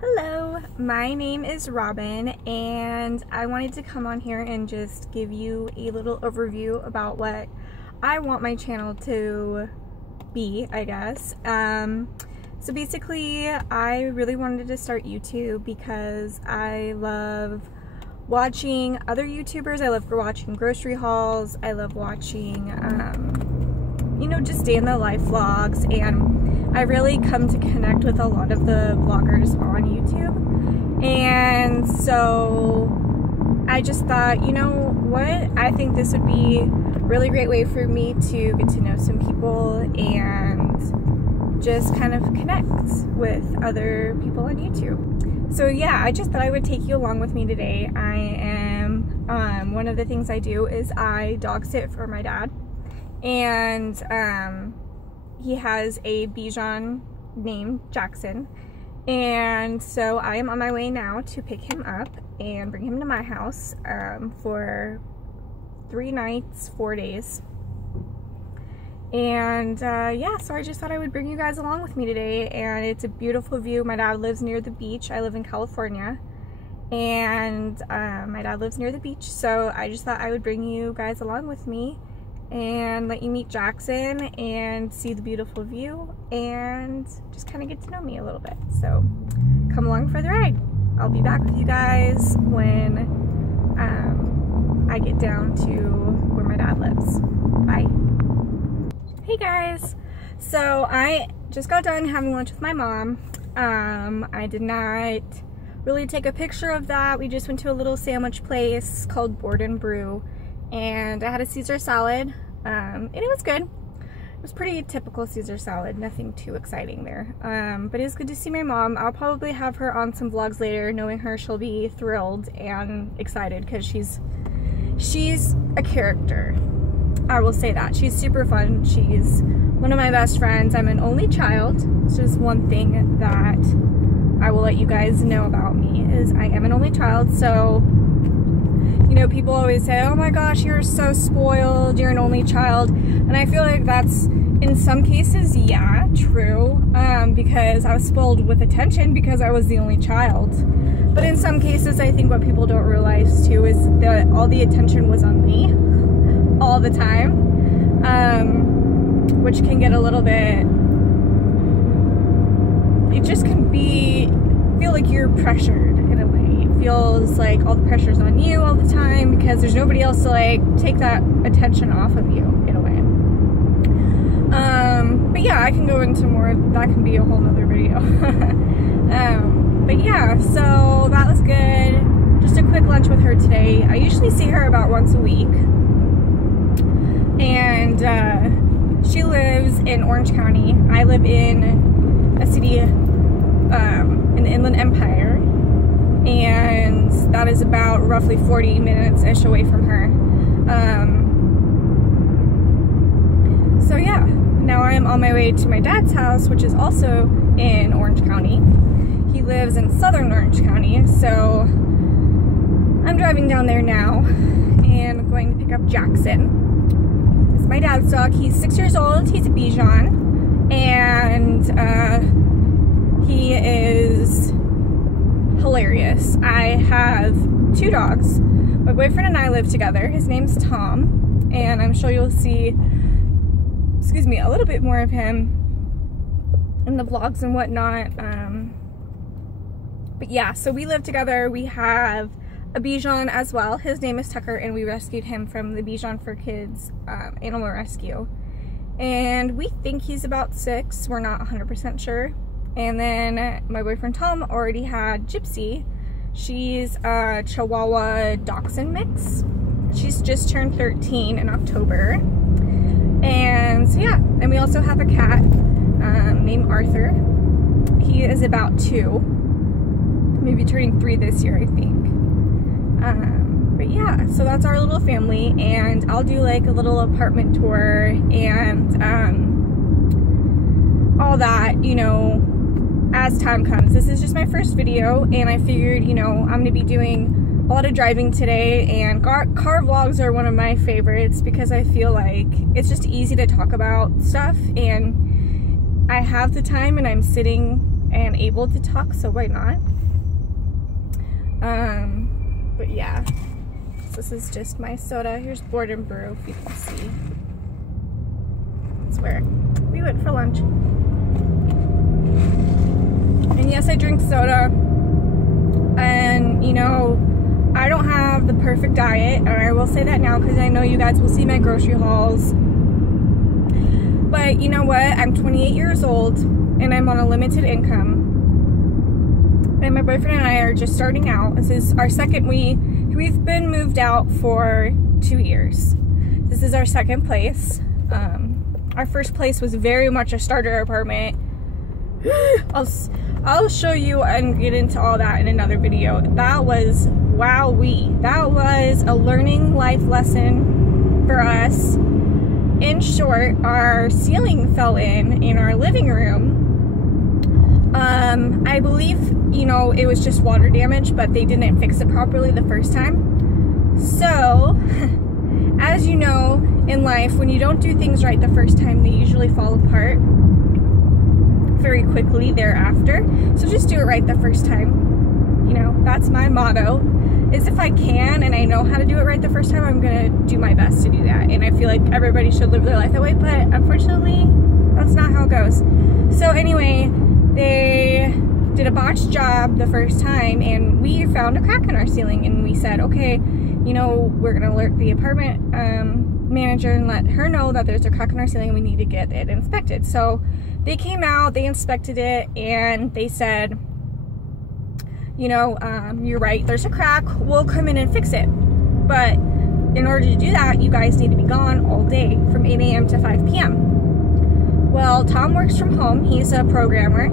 Hello, my name is Robin, and I wanted to come on here and just give you a little overview about what I want my channel to be, I guess. So basically, I really wanted to start YouTube because I love watching other YouTubers. I love watching grocery hauls. I love watching, just day in the life vlogs, and I really come to connect with a lot of the vloggers on YouTube. And so I just thought, you know what, I think this would be a really great way for me to get to know some people and just kind of connect with other people on YouTube. So yeah, I just thought I would take you along with me today. I am, one of the things I do is I dog sit for my dad. And he has a Bichon named Jaxson, and so I am on my way now to pick him up and bring him to my house for 3 nights, 4 days. And yeah, so I just thought I would bring you guys along with me today, and it's a beautiful view. My dad lives near the beach. I live in California, and my dad lives near the beach, so I just thought I would bring you guys along with me and let you meet Jaxson and see the beautiful view and just kind of get to know me a little bit. So come along for the ride. I'll be back with you guys when I get down to where my dad lives. Bye. Hey guys, so I just got done having lunch with my mom. I did not really take a picture of that. We just went to a little sandwich place called Board and Brew, and I had a Caesar salad, and it was good. It was pretty typical Caesar salad, nothing too exciting there. But it was good to see my mom. I'll probably have her on some vlogs later. Knowing her, she'll be thrilled and excited because she's a character. I will say that. She's super fun. She's one of my best friends. I'm an only child. It's just one thing that I will let you guys know about me is I am an only child. So you know, people always say, oh my gosh, you're so spoiled, you're an only child. And I feel like that's, in some cases, yeah, true, because I was spoiled with attention because I was the only child. But in some cases, I think what people don't realize too is that all the attention was on me all the time, which can get a little bit, it just can feel like you're pressured in a way. Feels like all the pressure's on you all the time because there's nobody else to like take that attention off of you in a way. But yeah, I can go into more, that can be a whole nother video. But yeah, so that was good. Just a quick lunch with her today. I usually see her about once a week, and she lives in Orange County. I live in a city in the Inland Empire, and that is about roughly 40 minutes-ish away from her. So yeah, now I am on my way to my dad's house, which is also in Orange County. He lives in southern Orange County, so I'm driving down there now, and I'm going to pick up Jaxson. It's my dad's dog. He's 6 years old. He's a Bichon, and he is hilarious. I have 2 dogs. My boyfriend and I live together. His name's Tom, and I'm sure you'll see, a little bit more of him in the vlogs and whatnot. But yeah, so we live together. We have a Bichon as well. His name is Tucker, and we rescued him from the Bichon for Kids animal rescue. And we think he's about 6. We're not 100% sure. And then my boyfriend Tom already had Gypsy. She's a Chihuahua Dachshund mix. She's just turned 13 in October. And so yeah, and we also have a cat named Arthur. He is about 2, maybe turning 3 this year, I think. But yeah, so that's our little family, and I'll do like a little apartment tour and all that, you know, as time comes. This is just my first video, and I figured, you know, I'm gonna be doing a lot of driving today, and car vlogs are one of my favorites because I feel like it's just easy to talk about stuff, and I have the time, and I'm sitting and able to talk, so why not? But yeah, so this is just my soda. Here's Board and Brew, if you can see. That's where we went for lunch. And yes, I drink soda, and you know, I don't have the perfect diet, and I will say that now because I know you guys will see my grocery hauls. But you know what? I'm 28 years old and I'm on a limited income. And my boyfriend and I are just starting out. This is our second, we've been moved out for 2 years. This is our second place. Our first place was very much a starter apartment. I'll show you and get into all that in another video. That was wowee. That was a learning life lesson for us. In short, our ceiling fell in our living room. I believe, you know, it was just water damage, but they didn't fix it properly the first time. So, as you know, in life, when you don't do things right the first time, they usually fall apart very quickly thereafter. So just do it right the first time. You know, that's my motto, is if I can and I know how to do it right the first time, I'm gonna do my best to do that. And I feel like everybody should live their life that way, but unfortunately, that's not how it goes. So anyway, they did a botched job the first time, and we found a crack in our ceiling, and we said, okay, you know, we're gonna alert the apartment manager and let her know that there's a crack in our ceiling and we need to get it inspected. So they came out, they inspected it, and they said, you know, you're right, there's a crack, we'll come in and fix it. But in order to do that, you guys need to be gone all day from 8 a.m. to 5 p.m. Well, Tom works from home, he's a programmer,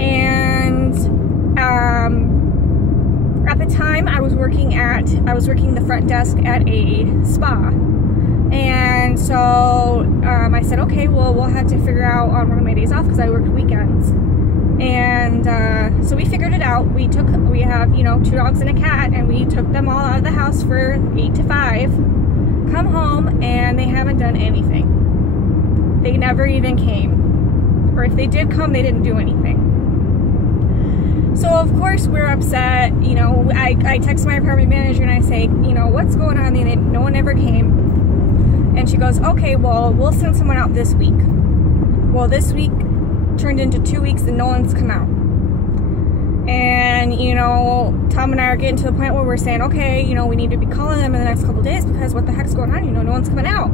and at the time I was working the front desk at a spa. And so I said, okay, well, we'll have to figure out on one of my days off because I worked weekends. And so we figured it out. We have, you know, 2 dogs and a cat, and we took them all out of the house for 8 to 5, come home, and they haven't done anything. They never even came. Or if they did come, they didn't do anything. So of course we're upset. You know, I text my apartment manager and I say, you know, what's going on? No one ever came. And she goes, okay, well, we'll send someone out this week. Well, this week turned into 2 weeks and no one's come out. And, you know, Tom and I are getting to the point where we're saying, okay, you know, we need to be calling them in the next couple days because what the heck's going on? You know, no one's coming out.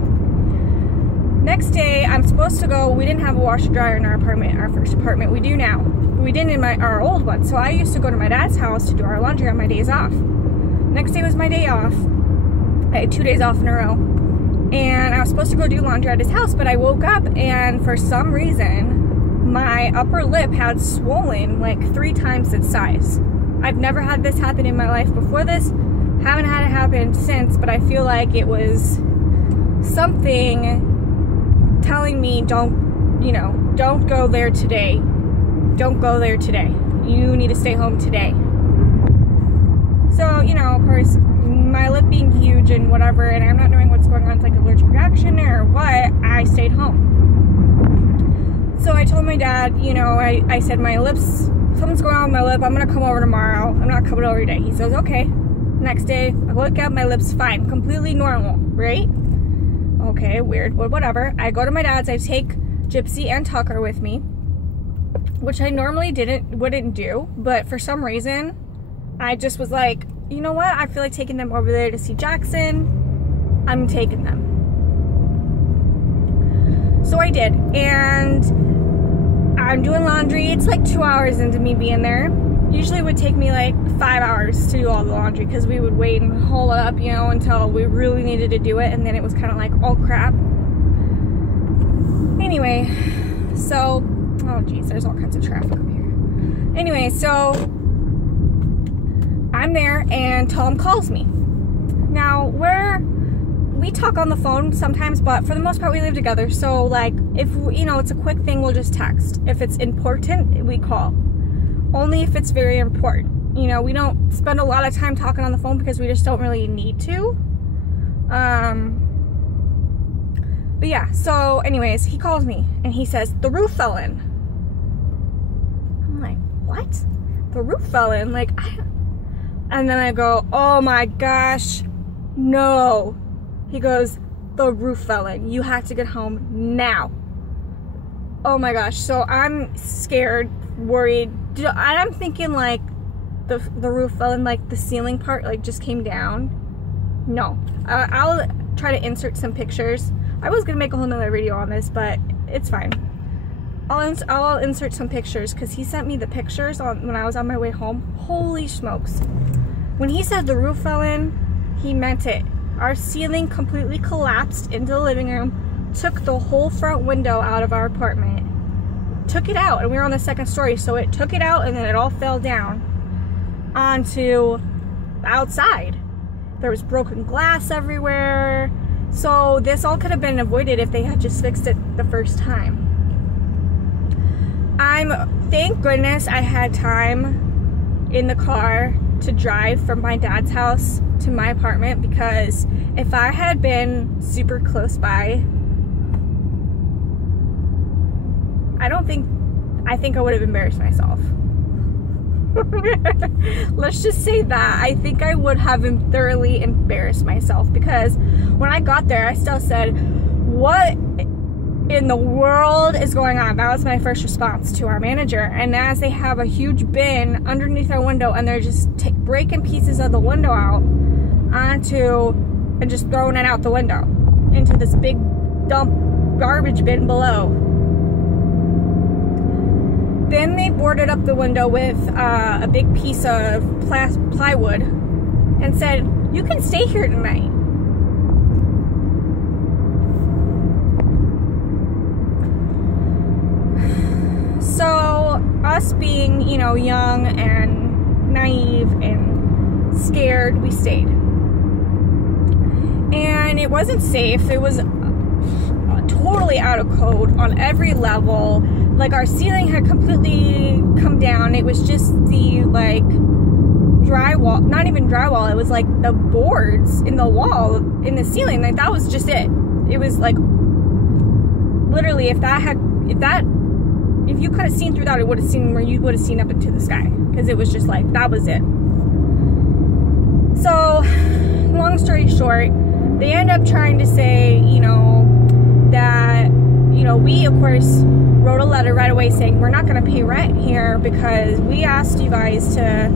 Next day, I'm supposed to go. We didn't have a washer dryer in our apartment, our first apartment. We do now. We didn't in our old one. So I used to go to my dad's house to do our laundry on my days off. Next day was my day off. I had 2 days off in a row. And I was supposed to go do laundry at his house, but I woke up and for some reason, my upper lip had swollen like 3 times its size. I've never had this happen in my life before this. Haven't had it happen since, but I feel like it was something telling me don't go there today. Don't go there today. You need to stay home today. So, you know, of course, my lip being huge and whatever, and I'm not knowing what's going on, it's like an allergic reaction or what, I stayed home. So I told my dad, you know, I said, my lips, something's going on with my lip, I'm gonna come over tomorrow. I'm not coming over today. He says, okay. Next day, I look up, my lip's fine, completely normal, right? Okay, weird, well, whatever. I go to my dad's, I take Gypsy and Tucker with me, which I normally wouldn't do, but for some reason, I just was like, you know what? I feel like taking them over there to see Jaxson. I'm taking them. So I did, and I'm doing laundry. It's like 2 hours into me being there. Usually it would take me like 5 hours to do all the laundry because we would wait and hold it up, you know, until we really needed to do it, and then it was kind of like, oh crap. Anyway, so, oh geez, there's all kinds of traffic up here. Anyway, so I'm there and Tom calls me. Now, we talk on the phone sometimes, but for the most part we live together. So like, if, you know, it's a quick thing, we'll just text. If it's important, we call. Only if it's very important. You know, we don't spend a lot of time talking on the phone because we just don't really need to. But yeah, so anyways, he calls me and he says, the roof fell in. the roof fell in. Like, and then I go, oh my gosh, no. He goes, the roof fell in. You have to get home now. Oh my gosh. So I'm scared, worried. And I'm thinking like the roof fell in, like the ceiling part like just came down. No. I'll try to insert some pictures. I was gonna make a whole nother video on this, but it's fine. I'll insert some pictures because he sent me the pictures when I was on my way home. Holy smokes. When he said the roof fell in, he meant it. Our ceiling completely collapsed into the living room, took the whole front window out of our apartment. Took it out, and we were on the second story, so it took it out and then it all fell down onto outside. There was broken glass everywhere. So this all could have been avoided if they had just fixed it the first time. Thank goodness I had time in the car to drive from my dad's house to my apartment, because if I had been super close by, I think I would have embarrassed myself. Let's just say that. I think I would have thoroughly embarrassed myself, because when I got there, I still said, what in the world is going on? That was my first response to our manager. And as they have a huge bin underneath our window, and they're just breaking pieces of the window out onto, and just throwing it out the window into this big dump garbage bin below. Then they boarded up the window with a big piece of plywood and said, you can stay here tonight. So us being, you know, young and naive and scared, we stayed. And it wasn't safe. It was totally out of code on every level. Like, our ceiling had completely come down. It was just the, like, drywall, not even drywall, it was like the boards in the wall, in the ceiling. Like, that was just it. It was like, literally, if you could have seen through that, it would have seen where you would have seen up into the sky. Because it was just like, that was it. So, long story short, they end up trying to say, you know, that, you know, we, of course, wrote a letter right away saying we're not going to pay rent here because we asked you guys to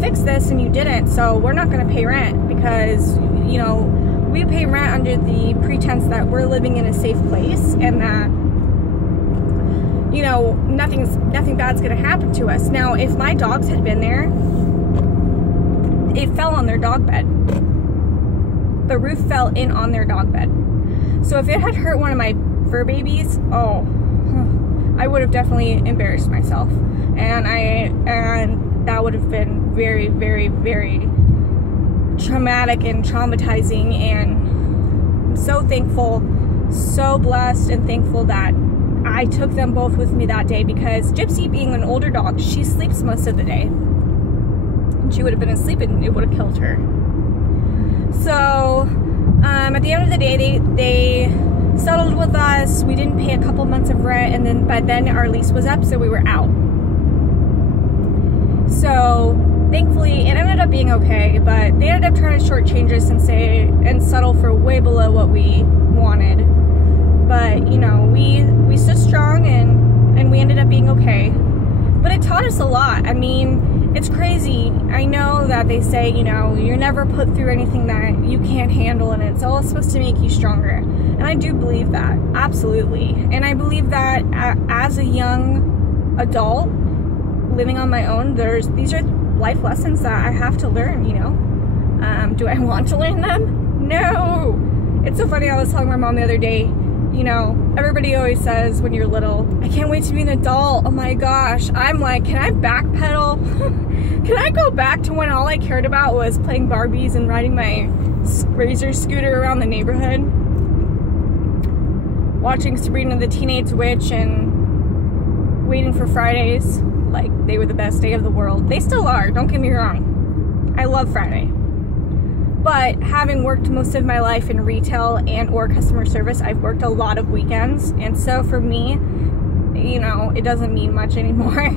fix this and you didn't, so we're not going to pay rent because, you know, we pay rent under the pretense that we're living in a safe place and that, you know, nothing bad's going to happen to us. Now, if my dogs had been there, it fell on their dog bed. The roof fell in on their dog bed. So if it had hurt one of my fur babies, oh, I would have definitely embarrassed myself, and that would have been very, very, very traumatic and traumatizing. And I'm so thankful, so blessed and thankful that I took them both with me that day, because Gypsy, being an older dog, she sleeps most of the day. She would have been asleep and it would have killed her. So at the end of the day, they settled with us. We didn't pay a couple months of rent, and then by then our lease was up, so we were out. So thankfully it ended up being okay, but they ended up trying to shortchange us and settle for way below what we wanted. But you know, we stood strong and we ended up being okay. But it taught us a lot. I mean, it's crazy. I know that they say, you know, you're never put through anything that you can't handle, and it's all supposed to make you stronger. And I do believe that, absolutely. And I believe that as a young adult living on my own, these are life lessons that I have to learn, you know. Do I want to learn them? No. It's so funny. I was telling my mom the other day, you know, everybody always says when you're little, I can't wait to be an adult. Oh my gosh. I'm like, can I backpedal? Can I go back to when all I cared about was playing Barbies and riding my Razor scooter around the neighborhood? Watching Sabrina the Teenage Witch and waiting for Fridays like they were the best day of the world. They still are, don't get me wrong. I love Friday. But having worked most of my life in retail and or customer service, I've worked a lot of weekends. And so for me, you know, it doesn't mean much anymore.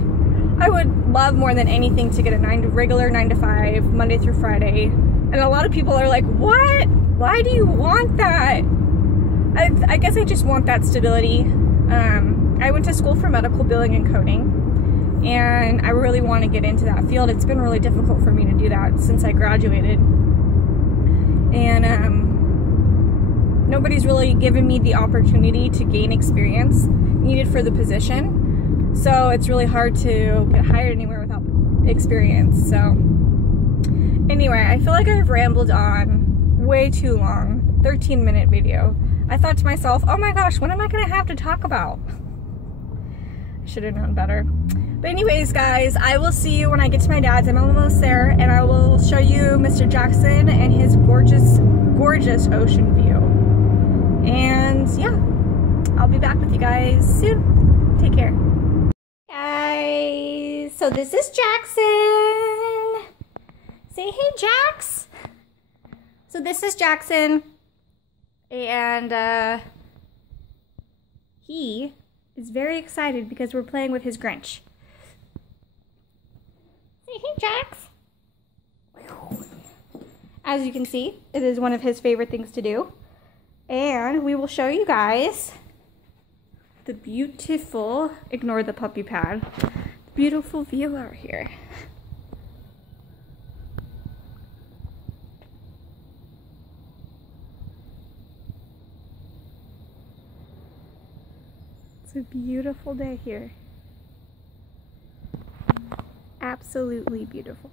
I would love more than anything to get a regular 9 to 5, Monday through Friday. And a lot of people are like, what? Why do you want that? I guess I just want that stability. I went to school for medical billing and coding, and I really want to get into that field. It's been really difficult for me to do that since I graduated. And nobody's really given me the opportunity to gain experience needed for the position. So it's really hard to get hired anywhere without experience. So anyway, I feel like I've rambled on way too long. 13-minute video. I thought to myself, oh my gosh, what am I gonna have to talk about? I should have known better. But anyways, guys, I will see you when I get to my dad's. I'm almost there, and I will show you Mr. Jaxson and his gorgeous, gorgeous ocean view. And yeah, I'll be back with you guys soon. Take care. Guys, so this is Jaxson. Say hey, Jax. So this is Jaxson. And he is very excited because we're playing with his Grinch. Say hey, Jax. As you can see, it is one of his favorite things to do. And we will show you guys the beautiful, ignore the puppy pad, beautiful view out here. It's a beautiful day here. Absolutely beautiful.